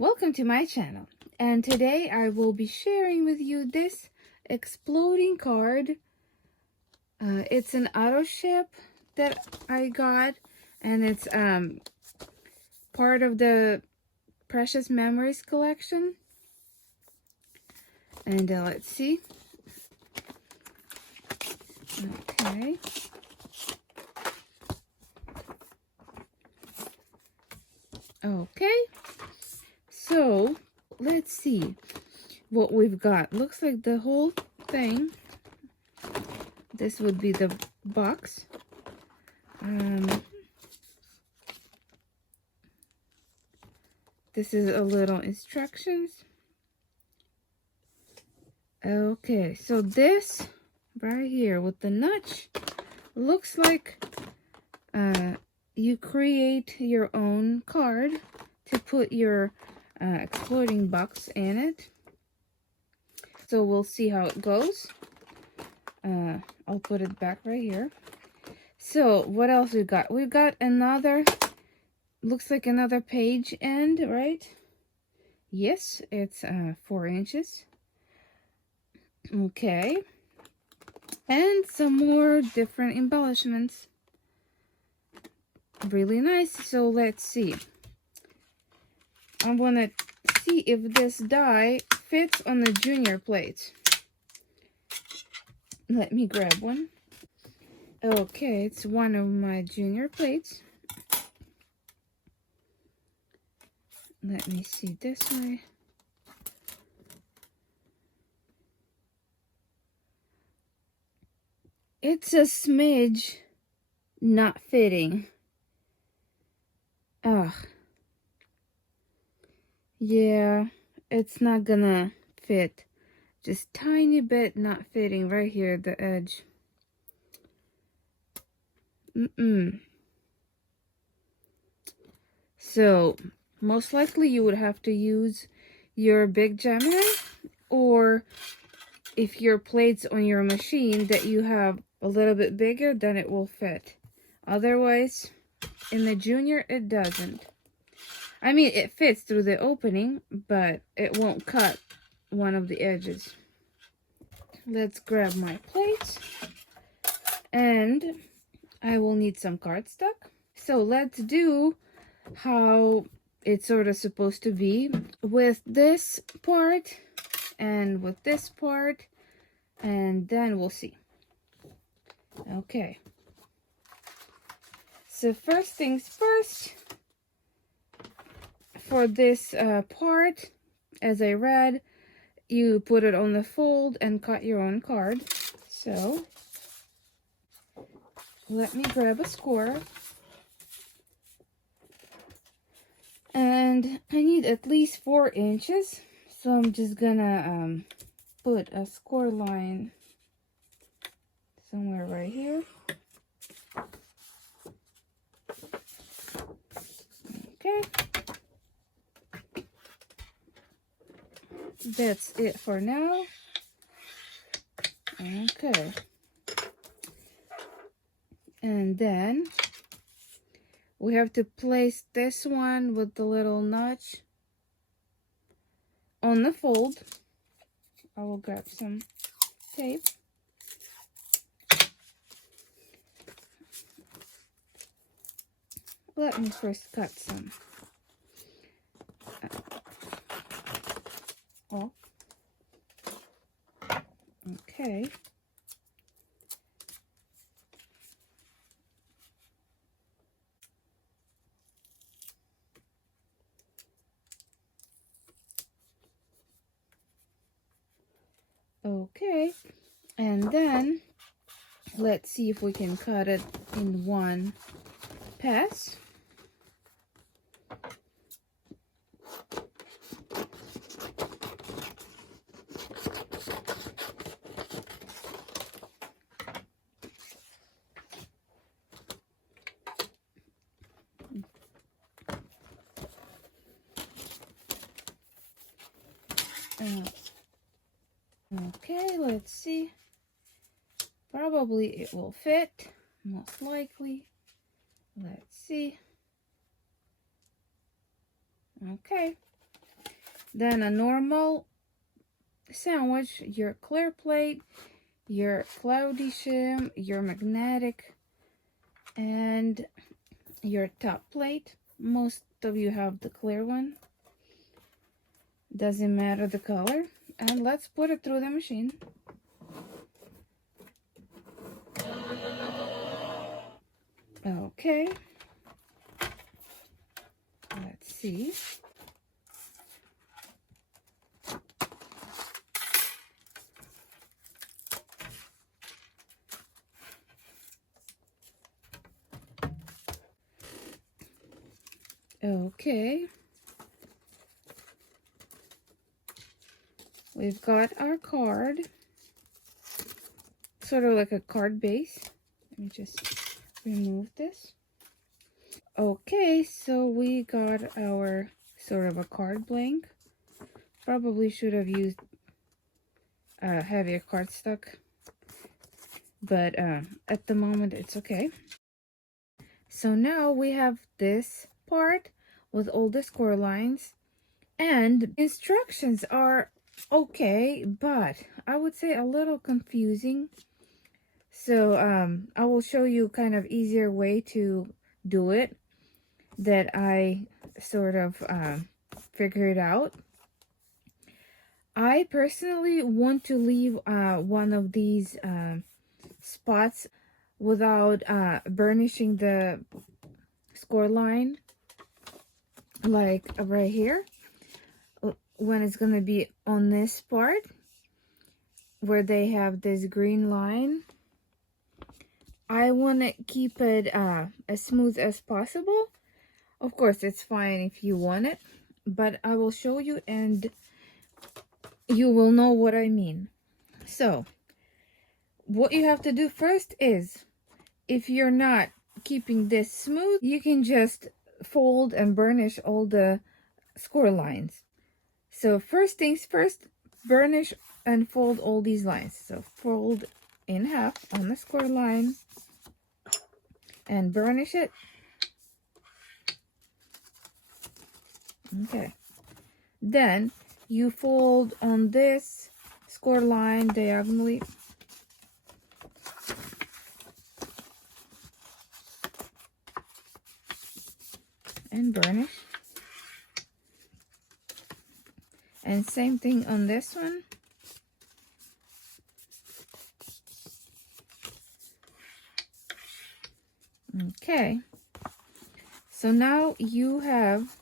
Welcome to my channel, and today I will be sharing with you this exploding card. It's an auto ship that I got, and it's part of the Precious Memories collection. And let's see. Okay. Okay. So, let's see what we've got. Looks like the whole thing. This would be the box. This is a little instructions. Okay, so this right here with the notch looks like you create your own card to put your exploding box in it. So we'll see how it goes. I'll put it back right here. So what else we got? We've got another, looks like another page end, right? Yes, it's 4 inches. Okay. And some more different embellishments. Really nice. So let's see. I'm gonna see if this die fits on the junior plate. Let me grab one. Okay, it's one of my junior plates. Let me see this way. It's a smidge not fitting. Ugh. Yeah, it's not gonna fit. Just tiny bit not fitting right here at the edge. So, most likely you would have to use your big Gemini, or if your plates on your machine that you have a little bit bigger, then it will fit. Otherwise, in the junior, it doesn't. I mean, it fits through the opening, but it won't cut one of the edges. Let's grab my plates, and I will need some cardstock. So let's do how it's sort of supposed to be with this part and with this part, and then we'll see. Okay. So first things first, for this part, as I read, you put it on the fold and cut your own card. So let me grab a score. And I need at least 4 inches. So I'm just gonna put a score line somewhere right here. Okay. That's it for now. Okay. And then we have to place this one with the little notch on the fold. I will grab some tape. Let me first cut some. Oh. Okay. Okay, and then let's see if we can cut it in one pass. Okay, let's see. Probably it will fit, most likely. Let's see. Okay, then a normal sandwich, your clear plate, your cloudy shim, your magnetic, and your top plate. Most of you have the clear one. Doesn't matter the color. And let's put it through the machine. Okay. Let's see. Okay. We've got our card. Sort of like a card base. Let me just remove this. Okay, so we got our sort of a card blank. Probably should have used heavier cardstock, but at the moment it's okay. So now we have this part with all the score lines, and instructions are okay, but I would say a little confusing. So I will show you kind of easier way to do it that I sort of figured out. I personally want to leave one of these spots without burnishing the score line, like right here, when it's gonna be on this part where they have this green line. I want to keep it as smooth as possible. Of course, it's fine if you want it, but I will show you and you will know what I mean. So, what you have to do first is, if you're not keeping this smooth, you can just fold and burnish all the score lines. So first things first, burnish and fold all these lines. So fold in half on the score line and burnish it. Okay. Then you fold on this score line diagonally. And burnish. And same thing on this one. Okay. So now you have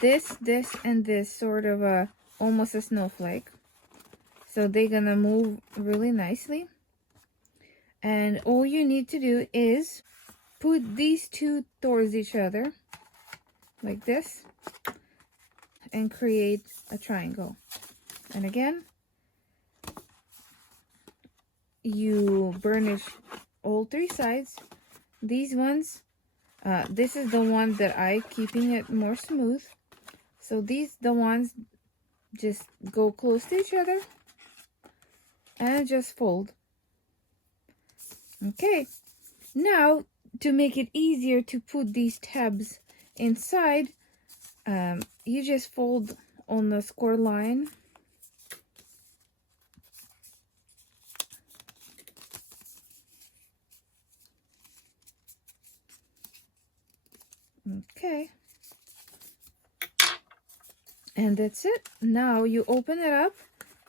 this, and this sort of almost a snowflake. So they're gonna move really nicely. And all you need to do is put these two towards each other like this and create a triangle. And again, you burnish all three sides. These ones, this is the one that I keeping it more smooth. So these the ones just go close to each other and just fold. Okay, now to make it easier to put these tabs inside, you just fold on the score line. Okay. And that's it. Now you open it up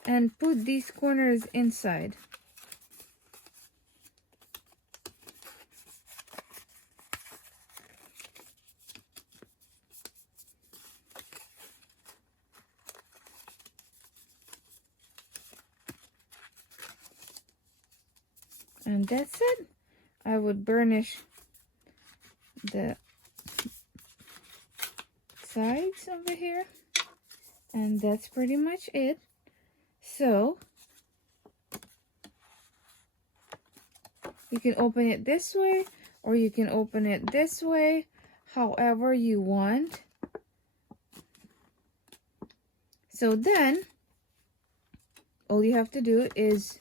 and put these corners inside. And that's it. I would burnish the sides over here. And that's pretty much it. So you can open it this way or you can open it this way, however you want. So then all you have to do is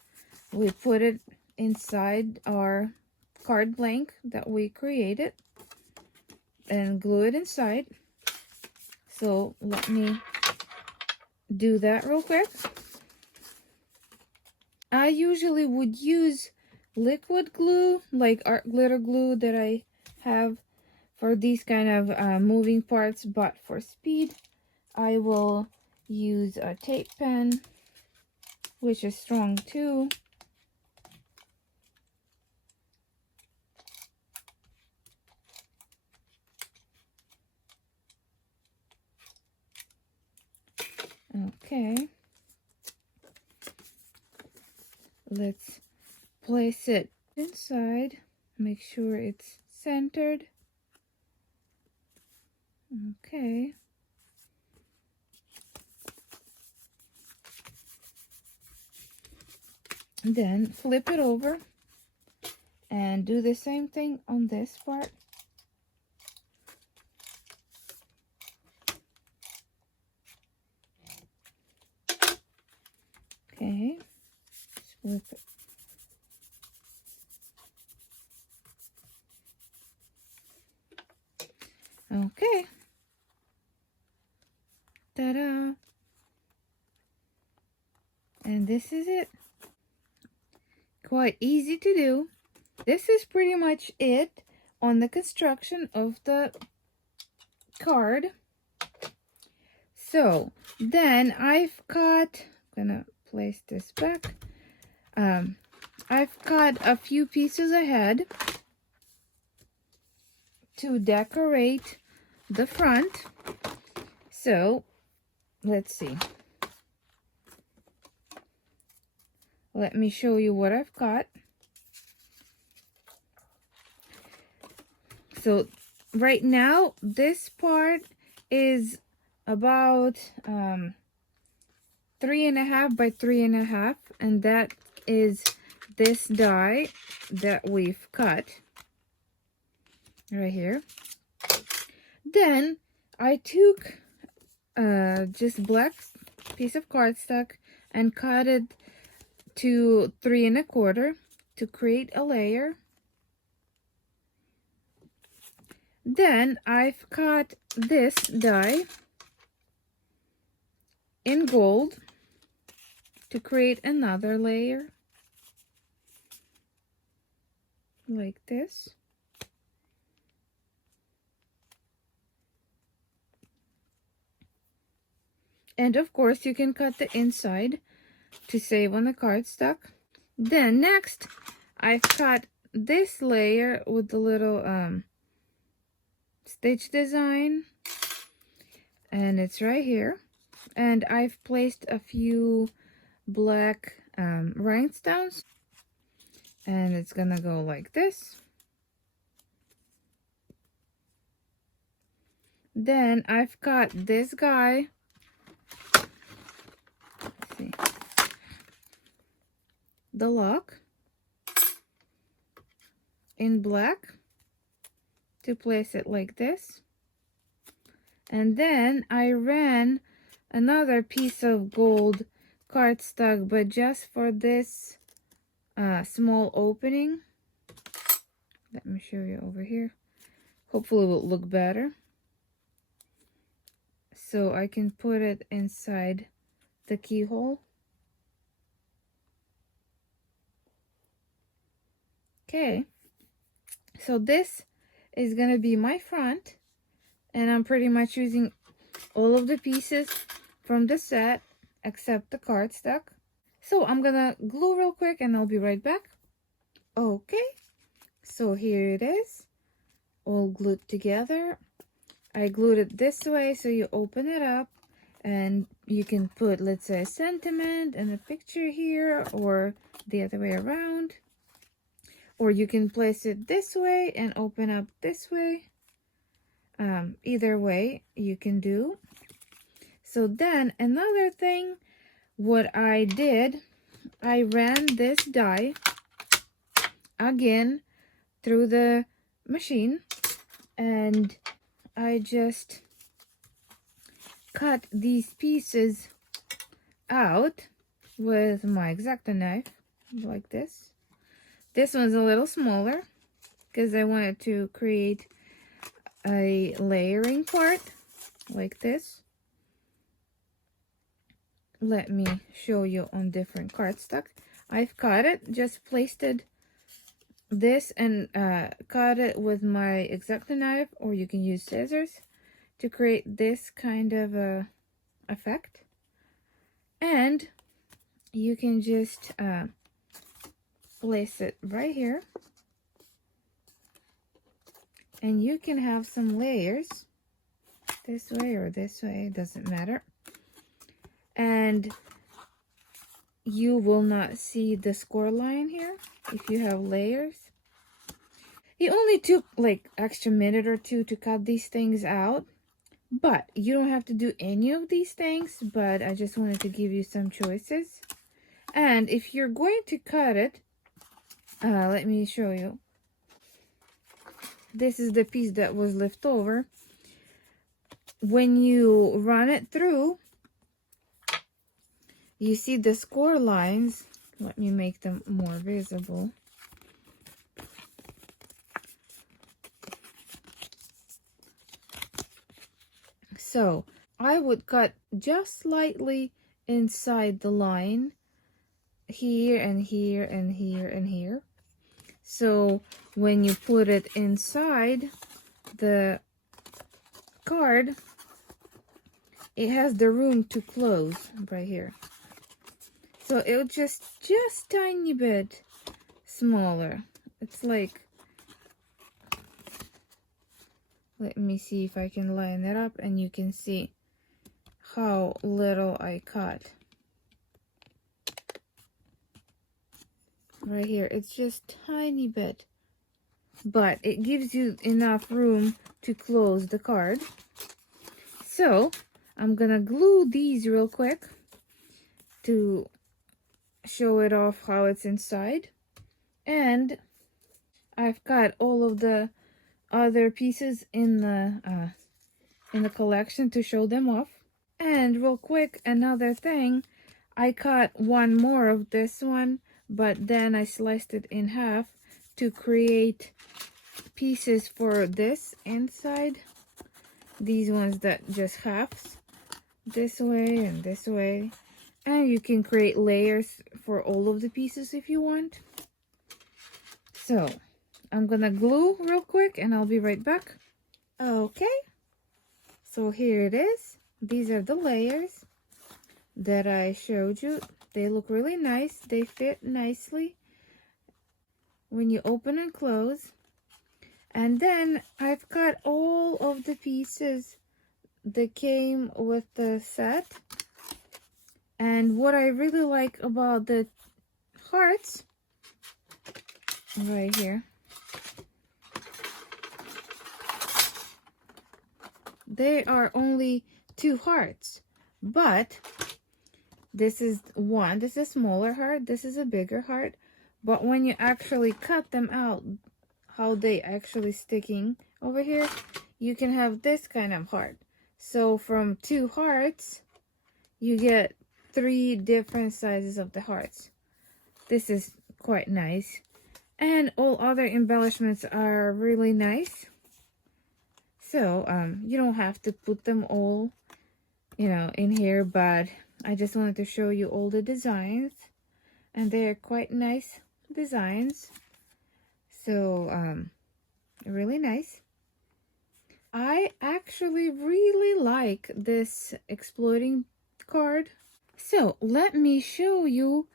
we put it inside our card blank that we created and glue it inside. So let me do that real quick. I usually would use liquid glue, like art glitter glue that I have for these kind of moving parts, but for speed, I will use a tape pen, which is strong too. Okay. Let's place it inside. Make sure it's centered. Okay. Then flip it over and do the same thing on this part. Okay. Flip it. Okay. Ta-da! And this is it. Quite easy to do. This is pretty much it on the construction of the card. So then I've got, I'm gonna place this back. I've got a few pieces ahead to decorate the front. So let's see. Let me show you what I've got. So right now, this part is about 3.5 by 3.5, and that is this die that we've cut right here. Then I took just black piece of cardstock and cut it to 3.25 to create a layer. Then I've cut this die in gold to create another layer like this. And of course you can cut the inside to save on the cardstock. Then next I've cut this layer with the little stitch design, and it's right here. And I've placed a few black rhinestones, and it's gonna go like this. Then I've got this guy. Let's see. The lock in black to place it like this. And then I ran another piece of gold cardstock, but just for this small opening. Let me show you over here. Hopefully it will look better. So I can put it inside the keyhole. Okay, so this is gonna be my front, and I'm pretty much using all of the pieces from the set except the cardstock. So I'm gonna glue real quick and I'll be right back. Okay, so here it is, all glued together. I glued it this way, so you open it up and you can put, let's say, a sentiment and a picture here, or the other way around. Or you can place it this way and open up this way. Either way you can do. So then another thing, what I did, I ran this die again through the machine, and I just cut these pieces out with my X-Acto knife like this. This one's a little smaller because I wanted to create a layering part. like this. Let me show you on different cardstock. I've cut it, just placed it this and cut it with my X-Acto knife, or you can use scissors to create this kind of effect. And you can just place it right here, and you can have some layers this way or this way, it doesn't matter, and you will not see the score line here if you have layers. It only took like extra minute or two to cut these things out, but you don't have to do any of these things, but I just wanted to give you some choices. And if you're going to cut it, let me show you. This is the piece that was left over. When you run it through, you see the score lines. Let me make them more visible. So I would cut just slightly inside the line, here and here and here and here. So when you put it inside the card, it has the room to close right here. So it'll just tiny bit smaller. It's like, let me see if I can line it up and you can see how little I cut. Right here, it's just tiny bit, but it gives you enough room to close the card. So I'm gonna glue these real quick to show it off how it's inside. And I've got all of the other pieces in the collection to show them off. And real quick, another thing, I cut one more of this one, but then I sliced it in half to create pieces for this inside. These ones that just halves, this way and this way. And you can create layers for all of the pieces if you want. So I'm gonna glue real quick and I'll be right back. Okay, so here it is. These are the layers that I showed you. They look really nice. They fit nicely when you open and close. And then I've cut all of the pieces that came with the set. And what I really like about the hearts, right here, they are only 2 hearts, but this is one, this is a smaller heart, this is a bigger heart, but when you actually cut them out, how they actually sticking over here, you can have this kind of heart. So from 2 hearts, you get 3 different sizes of the hearts. This is quite nice. And all other embellishments are really nice. So you don't have to put them all, you know, in here, but I just wanted to show you all the designs, and they're quite nice designs. So really nice. I actually really like this exploding card. So let me show you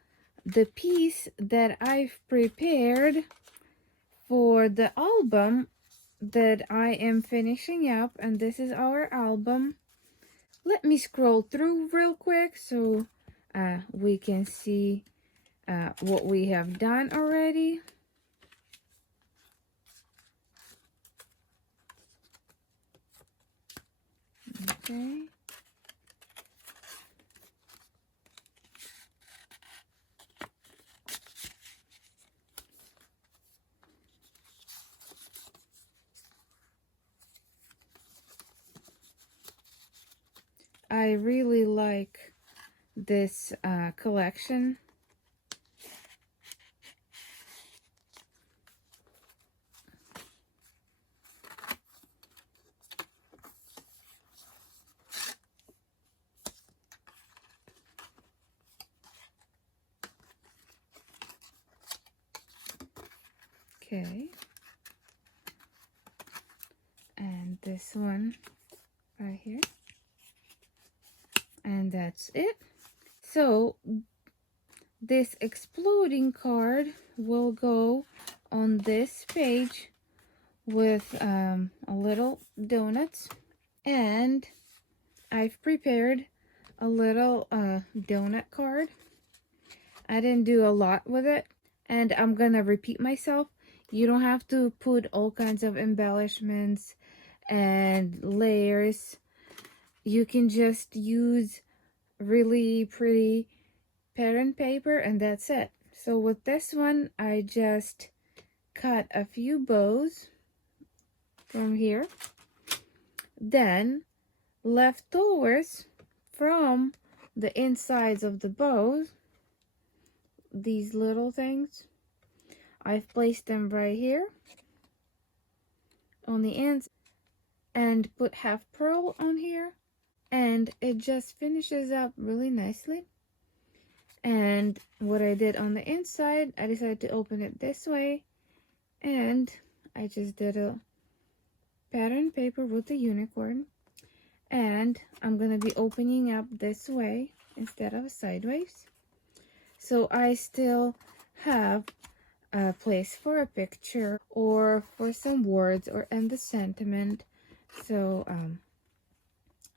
the piece that I've prepared for the album that I am finishing up, and this is our album. Let me scroll through real quick so we can see what we have done already. Okay. I really like this collection. Okay. And this one right here. And that's it. So this exploding card will go on this page with a little donuts, and I've prepared a little donut card. I didn't do a lot with it, and I'm gonna repeat myself. You don't have to put all kinds of embellishments and layers. You can just use really pretty pattern paper, and that's it. So with this one, I just cut a few bows from here. Then leftovers from the insides of the bows, these little things, I've placed them right here on the ends and put half pearl on here, and it just finishes up really nicely. And what I did on the inside, I decided to open it this way, and I just did a pattern paper with the unicorn, and I'm gonna be opening up this way instead of sideways. So I still have a place for a picture or for some words or end the sentiment. So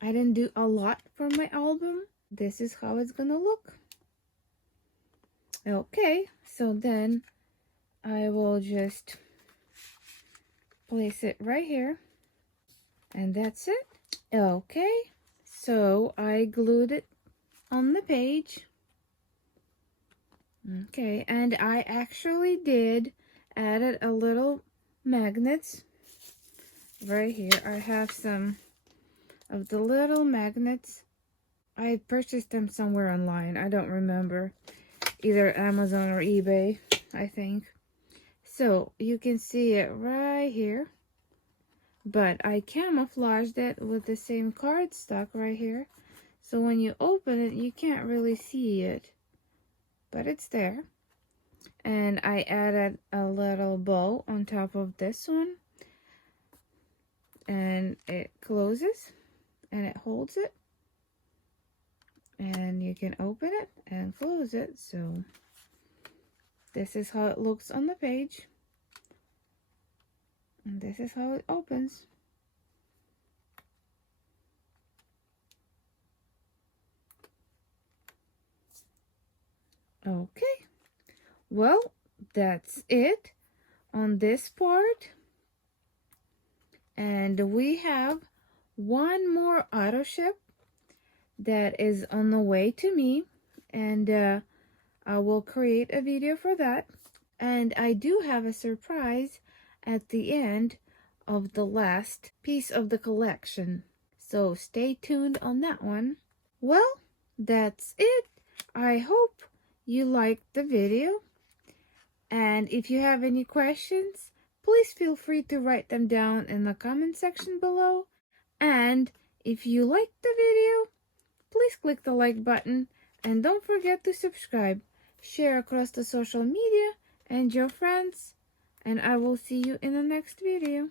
I didn't do a lot for my album. This is how it's gonna look. Okay, so then I will just place it right here, and that's it. Okay, so I glued it on the page. Okay, and I actually did added a little magnets right here. I have some of the little magnets. I purchased them somewhere online. I don't remember. Either Amazon or eBay, I think. So you can see it right here. But I camouflaged it with the same cardstock right here. So when you open it, you can't really see it. But it's there. And I added a little bow on top of this one. And it closes. And it holds it. And you can open it and close it. So this is how it looks on the page. And this is how it opens. Okay. Well, that's it on this part. And we have one more auto ship that is on the way to me, and I will create a video for that. And I do have a surprise at the end of the last piece of the collection, so stay tuned on that one. Well, that's it. I hope you liked the video, and if you have any questions, please feel free to write them down in the comment section below. And if you liked the video, please click the like button, and don't forget to subscribe, share across the social media, and your friends. And I will see you in the next video.